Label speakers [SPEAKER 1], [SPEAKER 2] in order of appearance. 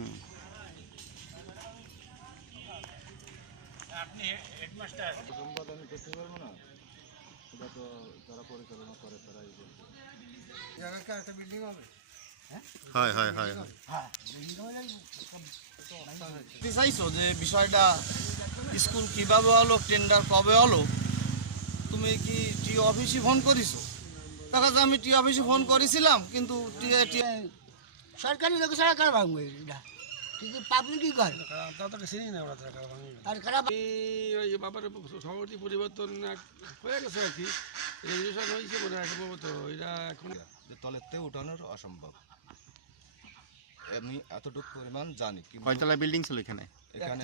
[SPEAKER 1] হুম
[SPEAKER 2] সংবাদ আমি করতে পারব না এটা তো যারা পরিচালনা করে তারাই বলবে
[SPEAKER 1] হয় হয় হয়। হয়
[SPEAKER 3] চাইছো যে বিষয়টা স্কুল কীভাবে হলো টেন্ডার কবে হলো? তুমি কি টি অফিসে ফোন করিছো? দেখা যায় আমি টি অফিসে ফোন করেছিলাম কিন্তু টি টি
[SPEAKER 4] সরকারি লোক ছাড়া কার ভাঙবে এটা? কিন্তু পাবলিকই করে? আর খারাপ
[SPEAKER 5] ওই বাবার সভাপতি পরিবর্তন হয়ে গেছে আর কি রেজুলেশন হয়েছে মনে হয় সম্ভবত এটা এখন
[SPEAKER 6] যে তলেতে উঠানোর অসম্ভব। আমি এতটুকু পরিমাণ জানি
[SPEAKER 1] কয়তলা বিল্ডিং ছিল এখানে?
[SPEAKER 6] এখানে